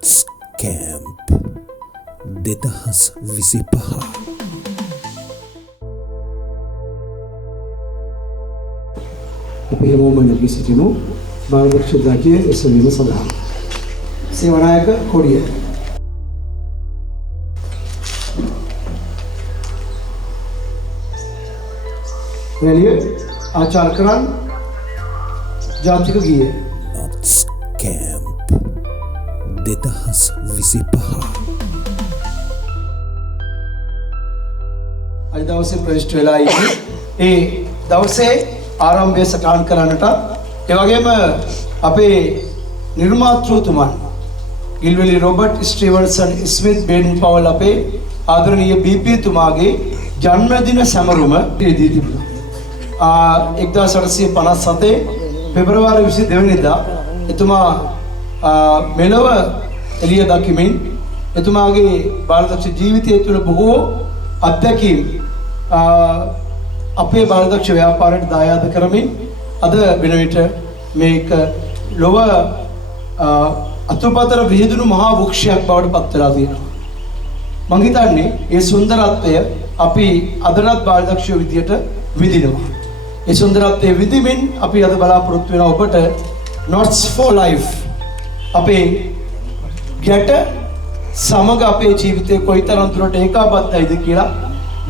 Nots Camp 2025 අපේ මොමන පිසිටිනු බාලදක්ෂතාවයේ එසවීම සඳහා සේවනායක කොඩිය රැළිය ආචාර්ය කරන් ජාතික ගීය Nots Camp 2025 අද දවසේ ප්‍රවිෂ්ඨ වෙලා ඉන්නේ ඒ දවසේ ආරම්භය සටහන් කරන්නට ඒ වගේම අපේ නිර්මාතෘතුමන් ගිල්වෙලි රොබර්ට් ස්ටිවන්සන් ස්මිත් බේඩන් පවල් අපේ ආදරණීය බීපී තුමාගේ ජන්මදින සැමරුම දී තිබුණා. 1857 පෙබරවාරි 22 වෙනිදා එතුමා මෙලොව එළිය දකිමින් එතුමාගේ බාලදක්ෂ ජීවිතය තුළ බොහෝ අත්දැකීම් අපේ බාලදක්ෂ ව්‍යාපාරයට දායාද කරමින් අද වෙන විට මේක ලොව අතුපතර විහිදුණු මහා වෘක්ෂයක් බවට පත් වෙලා තියෙනවා. මම හිතන්නේ මේ සුන්දරත්වය අපි අදටත් බාලදක්ෂ විදියට විඳිනවා. ඒ සුන්දරත්වයේ විඳිමින් අපි අද බලාපොරොත්තු වෙන ඔබට Nots for Life අපේ ගැට සමග අපේ ජීවිතේ කොයිතරම් දුරට ඒකාබද්ධයිද කියලා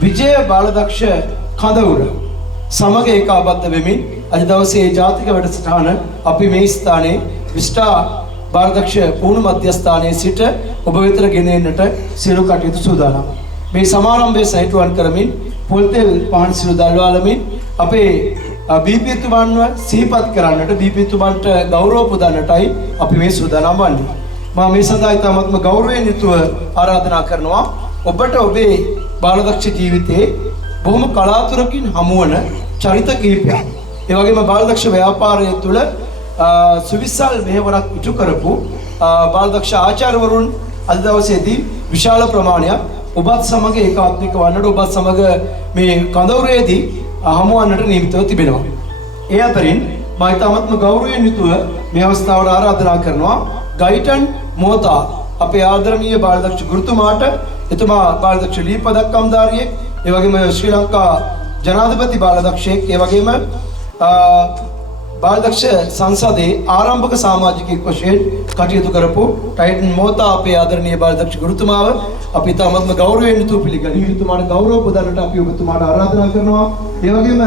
විජය බාලදක්ෂ කඳවුර සමග ඒකාබද්ධ වෙමින් අද දවසේ ජාතික වැඩසටහන අපි මේ ස්ථානයේ විස්ටා බාලදක්ෂ පුහුණු මධ්‍යස්ථානයේ සිට ඔබ වෙතට ගෙන එන්නට සියලු කටයුතු සූදානම්. මේ සමාරම්භයේ සහිතවන් කරමින් පොල්තෙල් පහන් සිළු දල්වාලමින් අපේ බීපී තුමන්ව සිහිපත් කරන්නට බීපී තුමන්ට ගෞරව පුදන්නටයි අපි මේ සූදානම් වන්නේ. මම මේ සඳහා ඉතාමත්ම ගෞරවයෙන් යුතුව ආරාධනා කරනවා ඔබට ඔබේ බාලදක්ෂ ජීවිතයේ බොහොම කලාතුරකින් හමුවන චරිත කිහිපයක්. ඒ වගේම බාලදක්ෂ ව්‍යාපාරය තුළ සුවිසල් මෙහෙවරක් ඉටු කරපු බාලදක්ෂ ආචාර්යවරුන් අද දවසේදී විශාල ප්‍රමාණයක් ඔබත් සමග ඒකාත්මික වන්නට ඔබත් සමග මේ කඳවුරේදී හමුවන්නට නියමිතව තිබෙනවා. ඒ අතරින් මම ඉතාමත්ම ගෞරවයෙන් යුතුව මේ අවස්ථාවට ආරාධනා කරනවා ගයිටන් මෝතා අපේ ආදරණීය බාලදක්ෂ ගුරුතුමාට. එතුමා බාලදක්ෂ ලී පදක්කම්ධාරියෙක්, ඒ වගේම ශ්‍රී ලංකා ජනාධිපති බාලදක්ෂයෙක්, ඒ වගේම බාලදක්ෂ සංසදයේ ආරම්භක සමාජිකයෙක් වශයෙන් කටයුතු කරපු ටයිටන් මෝතා අපේ ආදරණීය බාලදක්ෂ ගුරුතුමාව අපි තාමත්ම ගෞරවයෙන් යුතුව පිළිගනිමු. එතුමාට ගෞරව පුදන්නට අපි ඔබතුමාට ආරාධනා කරනවා. ඒ වගේම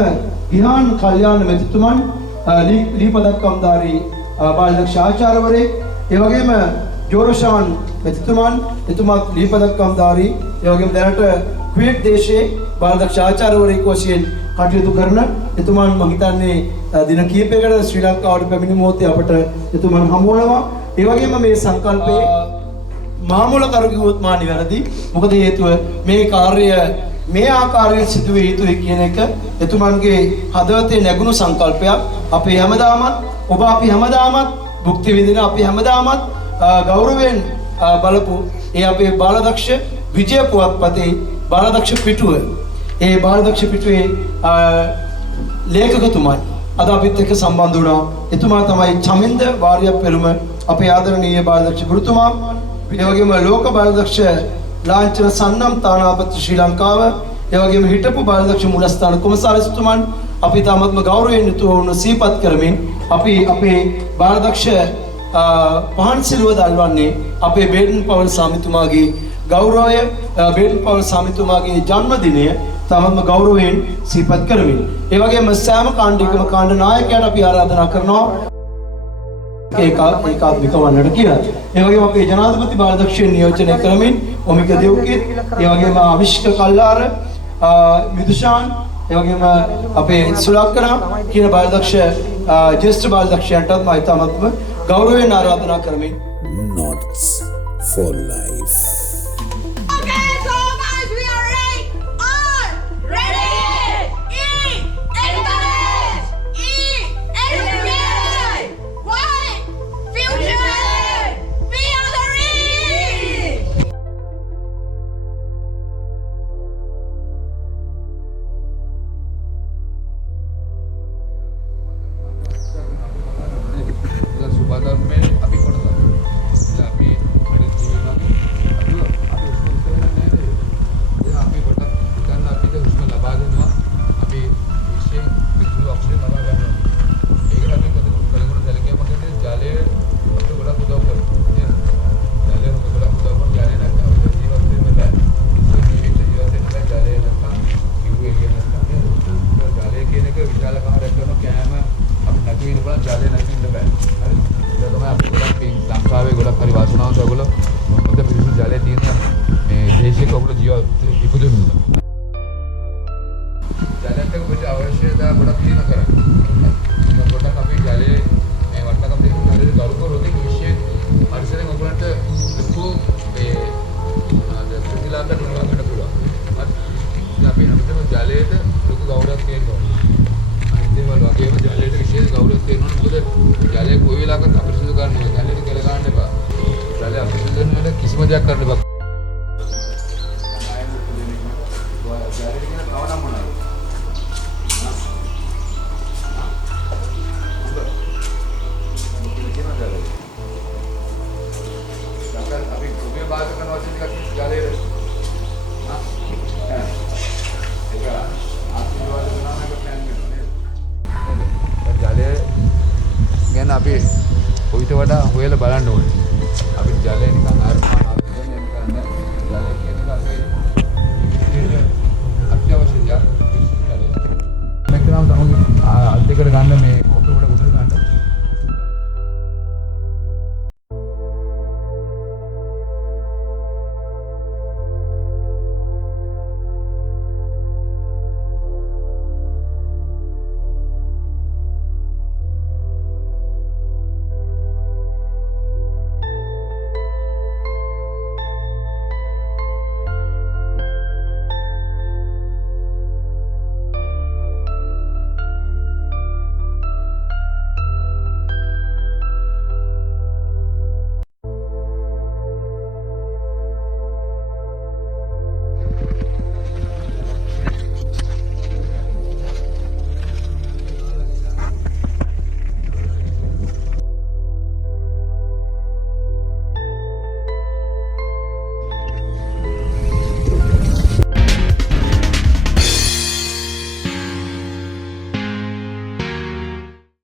ගිහාන් කල්යාණ මැතිතුමන් ලී පදක්කම්ධාරී බාලදක්ෂ ආචාර්යවරයෙක්, ඒ වගේම ජෝරෂාන් මැතිතුමන් එතුමාත් ලී පදක්කම්ධාරී, ඒ වගේම දැනට ක්වීට් දේශයේ බාලදක්ෂ ආචාර්යවරයෙක් වශයෙන් කටයුතු කරන එතුමන් මම හිතන්නේ දින කිහිපයකට ශ්‍රී ලංකාවට පැමිණි මොහොතේ අපට එතුමන් හමු වෙනවා. ඒ වගේම මේ සංකල්පයේ මාමුල කරු කිව්වොත් මා නිවැරදි. මොකද හේතුව මේ කාර්යය මේ ආකාරයෙන් සිදුවේ යුතුයි කියන එක එතුමන්ගේ හදවතේ නැගුණු සංකල්පයක්. අපි හැමදාමත් ඔබ අපි හැමදාමත් භුක්ති විඳින අපි හැමදාමත් ගෞරවයෙන් බලපු ඒ අපේ බාලදක්ෂ විජය පුවත්පතේ බාලදක්ෂ පිටුව, ඒ බාලදක්ෂ පිටුවේ ලේඛකතුමන් අද අපිත් එක්ක සම්බන්ධ වුණා. එතුමා තමයි චමින්ද වාරියක් පෙරුම අපේ ආදරණීය බාලදක්ෂ ගුරුතුමා. ඒ වගේම ලෝක බාලදක්ෂ ලාංඡන සන්නම් තානාපති ශ්‍රී ලංකාව, ඒ වගේම හිටපු බාලදක්ෂ මූලස්ථාන කොමසාරිස්තුමන් අපි තාමත්ම ගෞරවයෙන් යුතුව වුණ සිහිපත් කරමින් අපි අපේ බාලදක්ෂ පහන් සිළුව දල්වන්නේ අපේ බේඩන් පවල් ස්වාමීතුමාගේ ගෞරවය, බේඩන් පවල් ස්වාමීතුමාගේ ජන්මදිනය තාමත්ම ගෞරවයෙන් සිහිපත් කරමින් ඒ වගේම සෑම කාණ්ඩයකම කාණ්ඩ නායකයාට අපි ආරාධනා කරනවා ඒකාත්මික වන්නට කියලා. ඒ වගේම අපේ ජනාධිපති බාලදක්ෂයන් නියෝජනය කරමින් ඔමික දෙව්කිත්, ඒ වගේම අවිෂ්ක කල්ලාර, මිදුෂාන්, ඒ වගේම අපේ සුලක්කනා කියන බාලදක්ෂ ජ්‍යෙෂ්ඨ බාලදක්ෂයන්ටත් මම ඉතාමත්ම ගෞරවයෙන් ආරාධනා කරමින් Nots for Life Subadarme, api korda. Api ඔයගොල්ලෝ ජලය නැති ඉන්න බෑ. හරි. ඒක තමයි අපි ගොඩක් ලංකාවේ ගොඩක් හරි වාසනාවන්ත ඔයගොල්ලෝ හොඳ පිරිසිදු ජලය තියෙන මේ දේශයක ඔයගොල්ලෝ ජීවත් ඉපදුණා. ජලයට අපිට අවශ්‍යතා ගොඩක් තියෙන කරන්නේ. ගොඩක් අපි ජලයේ මේ වටනකම් දෙන්න හරියට ගරු කරොත් විශේෂ පරිසරයෙන් ඔයගොල්ලන්ට ලොකු මේ ප්‍රතිලාභ ගන්න පුළුවන්. අපි හැමදේම ජලයට ලොකු ගෞරවයක් තියෙනවා. අනිත් දේවල් වගේම ජලයට විශේෂ ගෞරවයක් තියෙනවා. මොකද ජලය කොයි වෙලාවකත් අපිරිසුදු කරනවා. ජලයට කෙල ගන්න එපා. ජලය අපිරිසුදු වෙනකොට කිසිම දෙයක් කරන්න එපා. ජලයට කියන කවනම් මොනවද? අපි කුපිය බාධක කරන වචන ටිකක් ජලයට ඒක ආශිර්වාද කරනවා එක ප්ලෑන් කරනවා නේද? ජලය ගැන අපි කොයිට වඩා හොයලා බලන්න ඕනේ. අපි ජලය